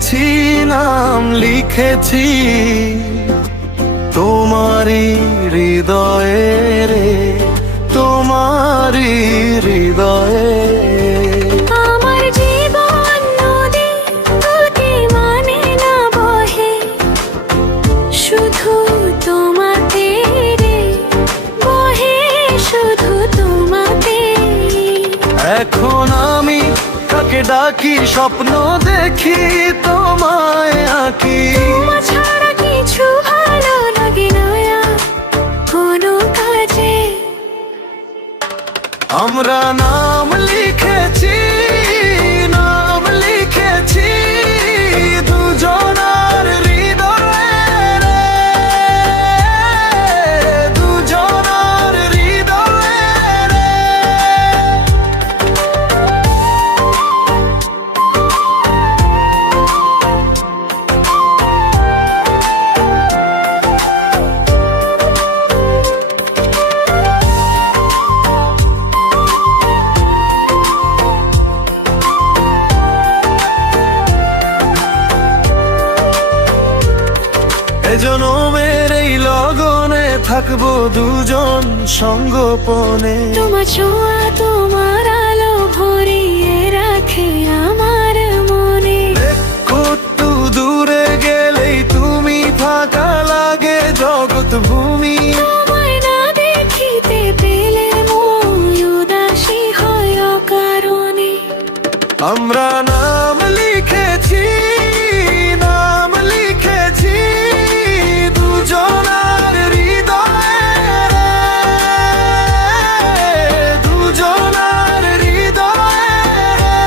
লিখেছি, নাম লিখেছি তোমারই হৃদয়ে রে, তোমারই হৃদয়ে। আমার জীবন নদী গতি মানে না বহে, শুধু তোমাতে রে বহে, শুধু তোমাতে। এখন আমি কাকে ডাকি, স্বপ্ন দেখি তোমায় আঁকি। তোমার ছাড়া কিছু ভালো লাগে না কোনো কাজে। আমরা নাম লিখেছি, নাম লিখেছি দুজনার হৃদয়ে রে, দুজনার হৃদয়ে রে। এ জনমের এই লগনে থাকবো দুজন সঙ্গোপনে। তোমার ছোঁয়া তোমার আলো ভরিয়ে রাখে আমার মনে। কত দূরে গেলেই তুমি ফাঁকা লাগে জগৎ ভূমি। তোমায় না দেখিতে পেলে মন উদাসী হয় অকারণে। আমরা নাম লিখেছি, নাম লিখেছি দুজনার হৃদয়ে রে, দুজনার হৃদয়ে রে।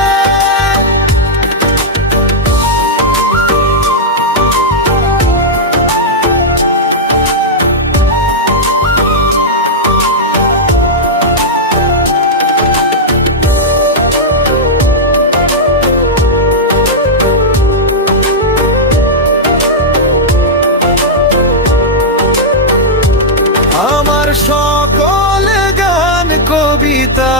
আমার সকল গান কবিতা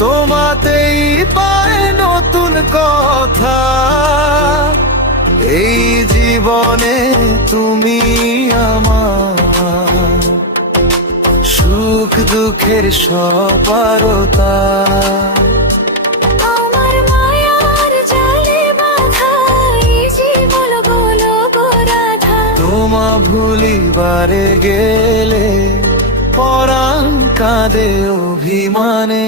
তোমাতেই পায় নতুন কথা। এই জীবনে তুমি আমার সুখ দুঃখের সবারতা। আমার মায়ার জালে বাঁধা এই জীবন গুলো গোরাধা। তোমা ভুলিবারে গেলে পরাণ কাঁদে অভিমানে।